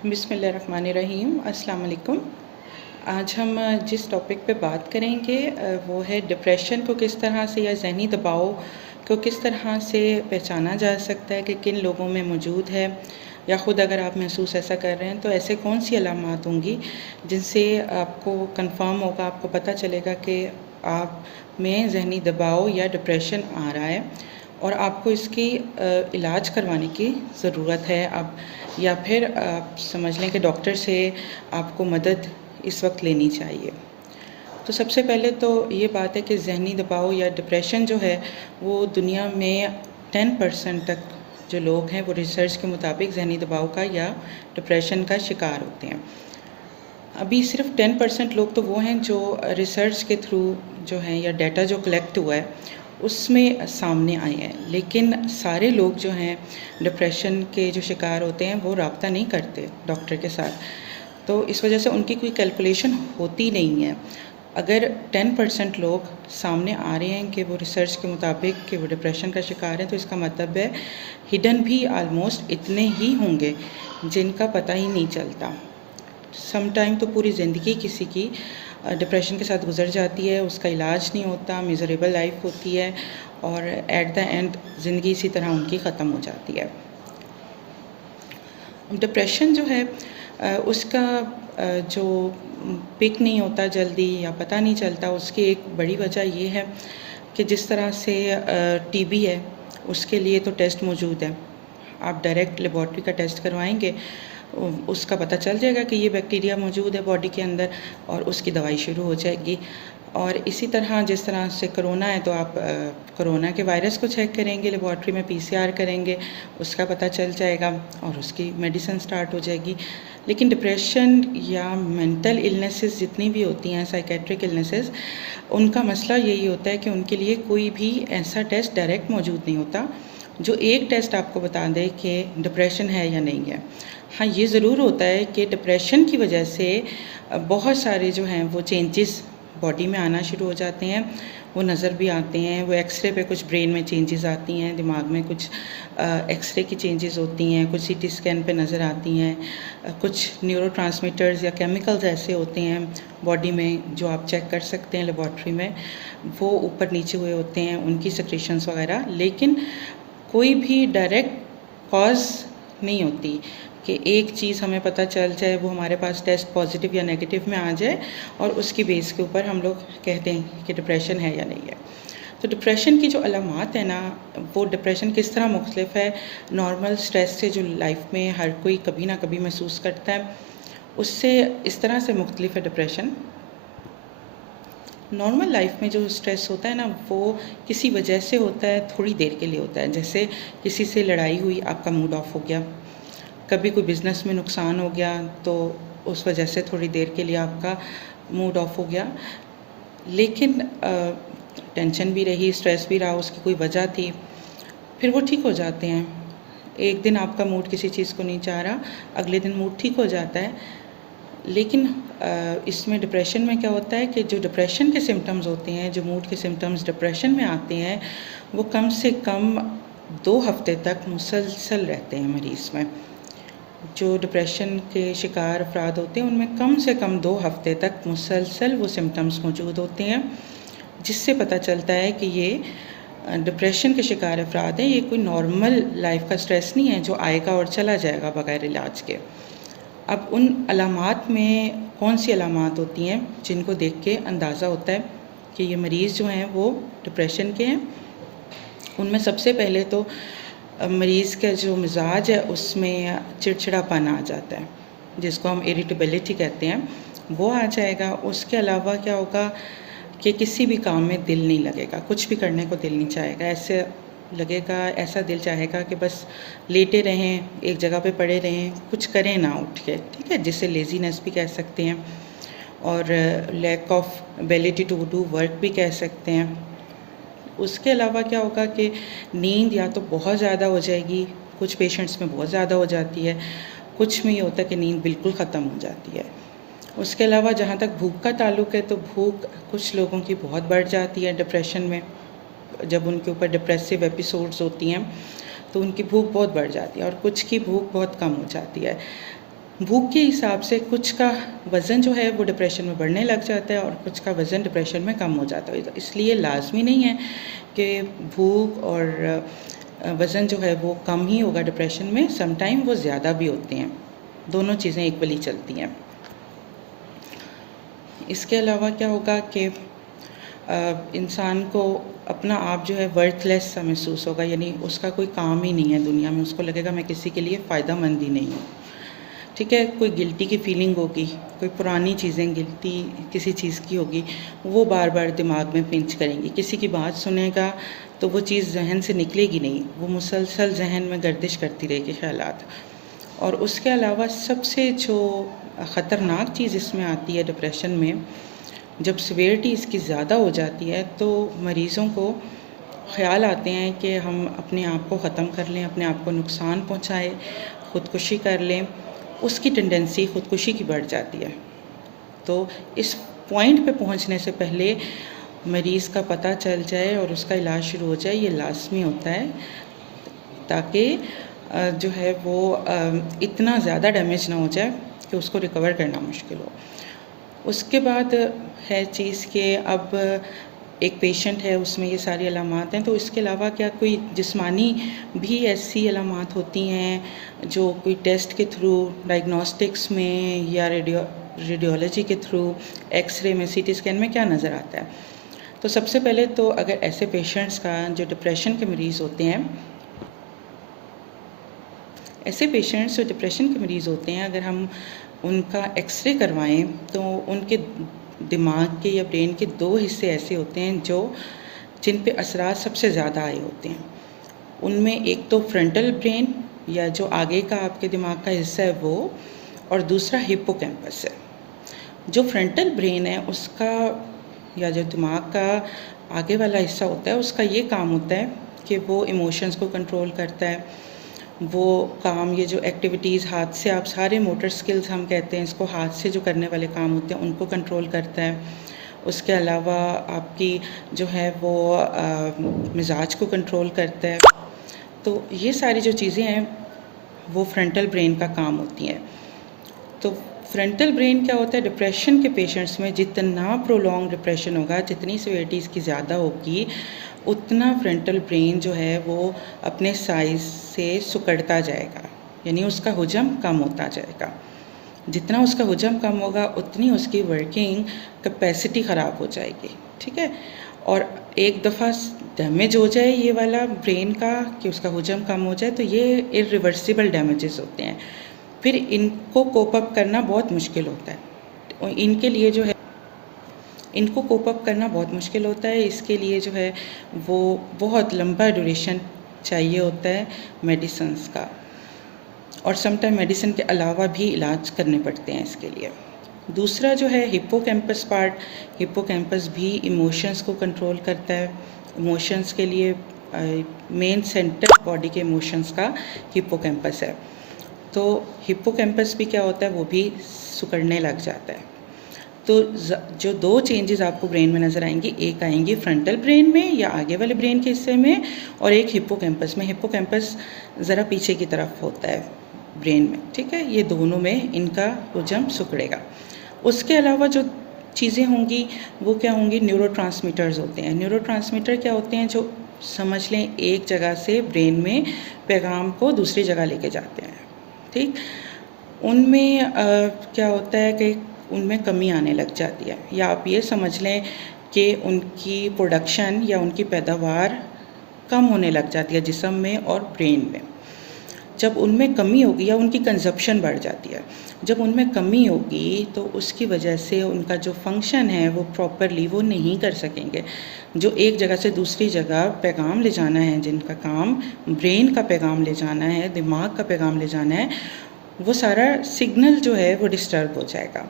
बिस्मिल्लाहिर्रहमानिर्रहीम। अस्सलाम वालेकुम। आज हम जिस टॉपिक पे बात करेंगे वो है डिप्रेशन को किस तरह से या ज़हनी दबाव को किस तरह से पहचाना जा सकता है कि किन लोगों में मौजूद है, या ख़ुद अगर आप महसूस ऐसा कर रहे हैं तो ऐसे कौन सी अलामात होंगी जिनसे आपको कंफर्म होगा, आपको पता चलेगा कि आप में ज़हनी दबाव या डिप्रेशन आ रहा है और आपको इसकी इलाज करवाने की ज़रूरत है अब, या फिर आप समझ लें कि डॉक्टर से आपको मदद इस वक्त लेनी चाहिए। तो सबसे पहले तो ये बात है कि ज़हनी दबाव या डिप्रेशन जो है वो दुनिया में 10% तक जो लोग हैं वो रिसर्च के मुताबिक ज़हनी दबाव का या डिप्रेशन का शिकार होते हैं। अभी सिर्फ 10% लोग तो वो हैं जो रिसर्च के थ्रू जो हैं या डाटा जो कलेक्ट हुआ है उसमें सामने आए हैं, लेकिन सारे लोग जो हैं डिप्रेशन के जो शिकार होते हैं वो रब्ता नहीं करते डॉक्टर के साथ, तो इस वजह से उनकी कोई कैलकुलेशन होती नहीं है। अगर 10% लोग सामने आ रहे हैं कि वो रिसर्च के मुताबिक कि वो डिप्रेशन का शिकार हैं, तो इसका मतलब है हिडन भी आलमोस्ट इतने ही होंगे जिनका पता ही नहीं चलता। सम टाइम तो पूरी ज़िंदगी किसी की डिप्रेशन के साथ गुजर जाती है, उसका इलाज नहीं होता, मिज़रेबल लाइफ होती है और एट द एंड ज़िंदगी इसी तरह उनकी ख़त्म हो जाती है। डिप्रेशन जो है उसका जो पिक नहीं होता जल्दी या पता नहीं चलता, उसकी एक बड़ी वजह ये है कि जिस तरह से टीबी है उसके लिए तो टेस्ट मौजूद है। आप डायरेक्ट लेबॉर्ट्री का टेस्ट करवाएंगे, उसका पता चल जाएगा कि ये बैक्टीरिया मौजूद है बॉडी के अंदर और उसकी दवाई शुरू हो जाएगी। और इसी तरह जिस तरह से कोरोना है तो आप कोरोना के वायरस को चेक करेंगे, लेबॉर्ट्री में पीसीआर करेंगे, उसका पता चल जाएगा और उसकी मेडिसिन स्टार्ट हो जाएगी। लेकिन डिप्रेशन या मेंटल इलनेसेस जितनी भी होती हैं, साइकेट्रिक इलनेसेस, उनका मसला यही होता है कि उनके लिए कोई भी ऐसा टेस्ट डायरेक्ट मौजूद नहीं होता जो एक टेस्ट आपको बता दे कि डिप्रेशन है या नहीं है। हाँ, ये ज़रूर होता है कि डिप्रेशन की वजह से बहुत सारे जो हैं वो चेंजेस बॉडी में आना शुरू हो जाते हैं, वो नज़र भी आते हैं। वो एक्सरे पे कुछ ब्रेन में चेंजेस आती हैं, दिमाग में कुछ एक्सरे की चेंजेस होती हैं, कुछ सीटी स्कैन पे नज़र आती हैं, कुछ न्यूरोट्रांसमीटर्स या केमिकल्स ऐसे होते हैं बॉडी में जो आप चेक कर सकते हैं लेबॉर्ट्री में, वो ऊपर नीचे हुए होते हैं, उनकी सेक्रेशंस वगैरह। लेकिन कोई भी डायरेक्ट कॉज नहीं होती कि एक चीज़ हमें पता चल जाए, वो हमारे पास टेस्ट पॉजिटिव या नेगेटिव में आ जाए और उसकी बेस के ऊपर हम लोग कहते हैं कि डिप्रेशन है या नहीं है। तो डिप्रेशन की जो अलामात है ना, वो डिप्रेशन किस तरह मुख्तलिफ है नॉर्मल स्ट्रेस से जो लाइफ में हर कोई कभी ना कभी महसूस करता है, उससे इस तरह से मुख्तलिफ है डिप्रेशन। नॉर्मल लाइफ में जो स्ट्रेस होता है ना, वो किसी वजह से होता है, थोड़ी देर के लिए होता है। जैसे किसी से लड़ाई हुई, आपका मूड ऑफ हो गया, कभी कोई बिज़नेस में नुकसान हो गया तो उस वजह से थोड़ी देर के लिए आपका मूड ऑफ हो गया। लेकिन टेंशन भी रही, स्ट्रेस भी रहा, उसकी कोई वजह थी, फिर वो ठीक हो जाते हैं। एक दिन आपका मूड किसी चीज़ को नहीं चाह रहा, अगले दिन मूड ठीक हो जाता है। लेकिन इसमें डिप्रेशन में क्या होता है कि जो डिप्रेशन के सिम्टम्स होते हैं, जो मूड के सिम्टम्स डिप्रेशन में आते हैं, वो कम से कम 2 हफ्ते तक मुसलसल रहते हैं मरीज़ में। जो डिप्रेशन के शिकार अफराद होते हैं उनमें कम से कम 2 हफ्ते तक मुसलसल वो सिम्टम्स मौजूद होते हैं, जिससे पता चलता है कि ये डिप्रेशन के शिकार अफराद हैं। ये कोई नॉर्मल लाइफ का स्ट्रेस नहीं है जो आएगा और चला जाएगा बग़ैर इलाज के। अब उन अलामात में कौन सी अलामात होती हैं जिनको देख के अंदाज़ा होता है कि ये मरीज़ जो हैं वो डिप्रेशन के हैं। उनमें सबसे पहले तो मरीज़ का जो मिजाज है उसमें चिड़चिड़ापन आ जाता है, जिसको हम इरिटेबिलिटी कहते हैं, वो आ जाएगा। उसके अलावा क्या होगा कि किसी भी काम में दिल नहीं लगेगा, कुछ भी करने को दिल नहीं चाहेगा, ऐसे लगेगा, ऐसा दिल चाहेगा कि बस लेटे रहें, एक जगह पे पड़े रहें, कुछ करें ना उठ के, ठीक है, जिसे लेज़ीनेस भी कह सकते हैं और lack of ability to do work भी कह सकते हैं। उसके अलावा क्या होगा कि नींद या तो बहुत ज़्यादा हो जाएगी, कुछ पेशेंट्स में बहुत ज़्यादा हो जाती है, कुछ में ये होता है कि नींद बिल्कुल ख़त्म हो जाती है। उसके अलावा जहाँ तक भूख का ताल्लुक़ है तो भूख कुछ लोगों की बहुत बढ़ जाती है डिप्रेशन में, जब उनके ऊपर डिप्रेसिव एपिसोड्स होती हैं तो उनकी भूख बहुत बढ़ जाती है और कुछ की भूख बहुत कम हो जाती है। भूख के हिसाब से कुछ का वज़न जो है वो डिप्रेशन में बढ़ने लग जाता है और कुछ का वज़न डिप्रेशन में कम हो जाता है। इसलिए लाज़मी नहीं है कि भूख और वज़न जो है वो कम ही होगा डिप्रेशन में, सम टाइम वो ज़्यादा भी होते हैं। दोनों चीज़ें इक्वली चलती हैं। इसके अलावा क्या होगा कि इंसान को अपना आप जो है वर्थलेस सा महसूस होगा, यानी उसका कोई काम ही नहीं है दुनिया में, उसको लगेगा मैं किसी के लिए फ़ायदा मंद ही नहीं हूँ। ठीक है, कोई गिल्टी की फीलिंग होगी, कोई पुरानी चीज़ें गिल्टी किसी चीज़ की होगी, वो बार बार दिमाग में पिंच करेंगी। किसी की बात सुनेगा तो वो चीज़ जहन से निकलेगी नहीं, वो मुसलसल जहन में गर्दिश करती रहेगी ख़यालात। और उसके अलावा सबसे जो ख़तरनाक चीज़ इसमें आती है डिप्रेशन में, जब सीवियरिटी इसकी ज़्यादा हो जाती है तो मरीज़ों को ख़्याल आते हैं कि हम अपने आप को ख़त्म कर लें, अपने आप को नुकसान पहुँचाएँ, ख़ुदकुशी कर लें। उसकी टेंडेंसी ख़ुदकुशी की बढ़ जाती है। तो इस पॉइंट पे पहुंचने से पहले मरीज़ का पता चल जाए और उसका इलाज शुरू हो जाए, ये लाज़मी होता है, ताकि जो है वो इतना ज़्यादा डैमेज ना हो जाए कि उसको रिकवर करना मुश्किल हो। उसके बाद है चीज़ कि अब एक पेशेंट है, उसमें ये सारी अलामात हैं, तो इसके अलावा क्या कोई जिस्मानी भी ऐसी अलामात होती हैं जो कोई टेस्ट के थ्रू, डायग्नोस्टिक्स में या रेडियोलॉजी के थ्रू, एक्सरे में, सीटी स्कैन में क्या नज़र आता है? तो सबसे पहले तो अगर ऐसे पेशेंट्स का जो डिप्रेशन के मरीज़ होते हैं, ऐसे पेशेंट्स जो डिप्रेशन के मरीज़ होते हैं, अगर हम उनका एक्सरे करवाएं तो उनके दिमाग के या ब्रेन के दो हिस्से ऐसे होते हैं जिन पे असरात सबसे ज़्यादा आए होते हैं। उनमें एक तो फ्रंटल ब्रेन या जो आगे का आपके दिमाग का हिस्सा है वो, और दूसरा हिप्पोकैम्पस है। जो फ्रंटल ब्रेन है उसका या जो दिमाग का आगे वाला हिस्सा होता है, उसका ये काम होता है कि वो इमोशंस को कंट्रोल करता है। वो काम, ये जो एक्टिविटीज़ हाथ से, आप सारे मोटर स्किल्स हम कहते हैं इसको, हाथ से जो करने वाले काम होते हैं उनको कंट्रोल करता है। उसके अलावा आपकी जो है वो मिजाज को कंट्रोल करता है। तो ये सारी जो चीज़ें हैं वो फ्रंटल ब्रेन का काम होती हैं। तो फ्रंटल ब्रेन क्या होता है, डिप्रेशन के पेशेंट्स में जितना प्रोलॉन्ग डिप्रेशन होगा, जितनी सीवियरिटी इसकी ज़्यादा होगी, उतना फ्रंटल ब्रेन जो है वो अपने साइज़ से सिकुड़ता जाएगा, यानी उसका हुजम कम होता जाएगा। जितना उसका हुजम कम होगा उतनी उसकी वर्किंग कैपेसिटी ख़राब हो जाएगी। ठीक है, और एक दफ़ा डैमेज हो जाए ये वाला ब्रेन का कि उसका हुजम कम हो जाए, तो ये इरिवर्सिबल डैमेजेस होते हैं। फिर इनको कोप अप करना बहुत मुश्किल होता है। इनके लिए जो है, इनको कोप अप करना बहुत मुश्किल होता है। इसके लिए जो है वो बहुत लंबा ड्यूरेशन चाहिए होता है मेडिसिन्स का, और समटाइम मेडिसिन के अलावा भी इलाज करने पड़ते हैं इसके लिए। दूसरा जो है हिप्पोकैम्पस पार्ट, हिप्पोकैम्पस भी इमोशंस को कंट्रोल करता है। इमोशंस के लिए मेन सेंटर बॉडी के इमोशंस का हिप्पोकैम्पस है। तो हिप्पोकैम्पस भी क्या होता है, वो भी सिकुड़ने लग जाता है। तो जो दो चेंजेस आपको ब्रेन में नज़र आएंगी, एक आएंगी फ्रंटल ब्रेन में या आगे वाले ब्रेन के हिस्से में, और एक हिप्पोकैम्पस में। हिप्पोकैम्पस ज़रा पीछे की तरफ होता है ब्रेन में। ठीक है, ये दोनों में इनका हुजम सिकुड़ेगा। उसके अलावा जो चीज़ें होंगी वो क्या होंगी, न्यूरोट्रांसमीटर्स होते हैं। न्यूरोट्रांसमीटर क्या होते हैं, जो समझ लें एक जगह से ब्रेन में पैगाम को दूसरी जगह लेके जाते हैं। ठीक, उनमें क्या होता है कि उनमें कमी आने लग जाती है, या आप ये समझ लें कि उनकी प्रोडक्शन या उनकी पैदावार कम होने लग जाती है जिस्म में और ब्रेन में। जब उनमें कमी होगी या उनकी कंजप्शन बढ़ जाती है, जब उनमें कमी होगी तो उसकी वजह से उनका जो फंक्शन है वो प्रॉपरली वो नहीं कर सकेंगे। जो एक जगह से दूसरी जगह पैगाम ले जाना है, जिनका काम ब्रेन का पैगाम ले जाना है, दिमाग का पैगाम ले जाना है, वो सारा सिग्नल जो है वो डिस्टर्ब हो जाएगा।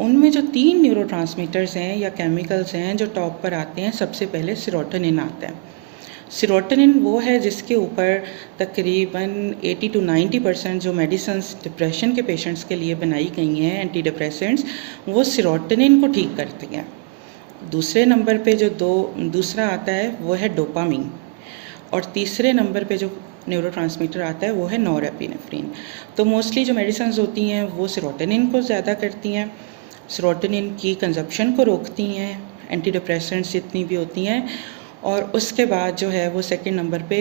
उनमें जो 3 न्यूरोट्रांसमीटर्स हैं या केमिकल्स हैं जो टॉप पर आते हैं, सबसे पहले सेरोटोनिन आता है। सेरोटोनिन वो है जिसके ऊपर तकरीबन 80 to 90% जो मेडिसिन्स डिप्रेशन के पेशेंट्स के लिए बनाई गई हैं, एंटी डिप्रेसेंट्स, वो सेरोटोनिन को ठीक करती हैं। दूसरे नंबर पे जो दूसरा आता है वो है डोपामीन, और तीसरे नंबर पे जो न्यूरोट्रांसमीटर आता है वो है नॉरएपिनेफ्रिन। तो मोस्टली जो मेडिसिन्स होती हैं वो सेरोटोनिन को ज़्यादा करती हैं, सेरोटोनिन की कंजप्शन को रोकती हैं, एंटी डिप्रेसेंट्स जितनी भी होती हैं। और उसके बाद जो है वो सेकंड नंबर पे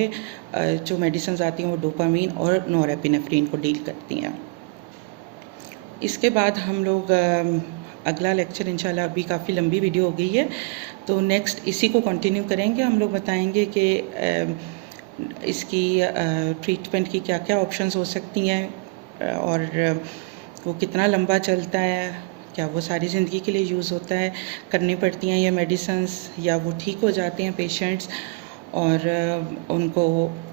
जो मेडिसिन्स आती हैं वो डोपामीन और नॉरएपिनेफ्रिन को डील करती हैं। इसके बाद हम लोग अगला लेक्चर इंशाल्लाह, अभी काफ़ी लंबी वीडियो हो गई है तो नेक्स्ट इसी को कंटिन्यू करेंगे। हम लोग बताएंगे कि इसकी ट्रीटमेंट की क्या क्या ऑप्शंस हो सकती हैं और वो कितना लंबा चलता है, क्या वो सारी ज़िंदगी के लिए यूज़ होता है, करनी पड़ती हैं ये मेडिसिन्स या वो ठीक हो जाते हैं पेशेंट्स, और उनको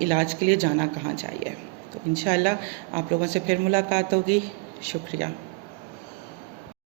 इलाज के लिए जाना कहाँ चाहिए। तो इंशाल्लाह आप लोगों से फिर मुलाकात होगी। शुक्रिया।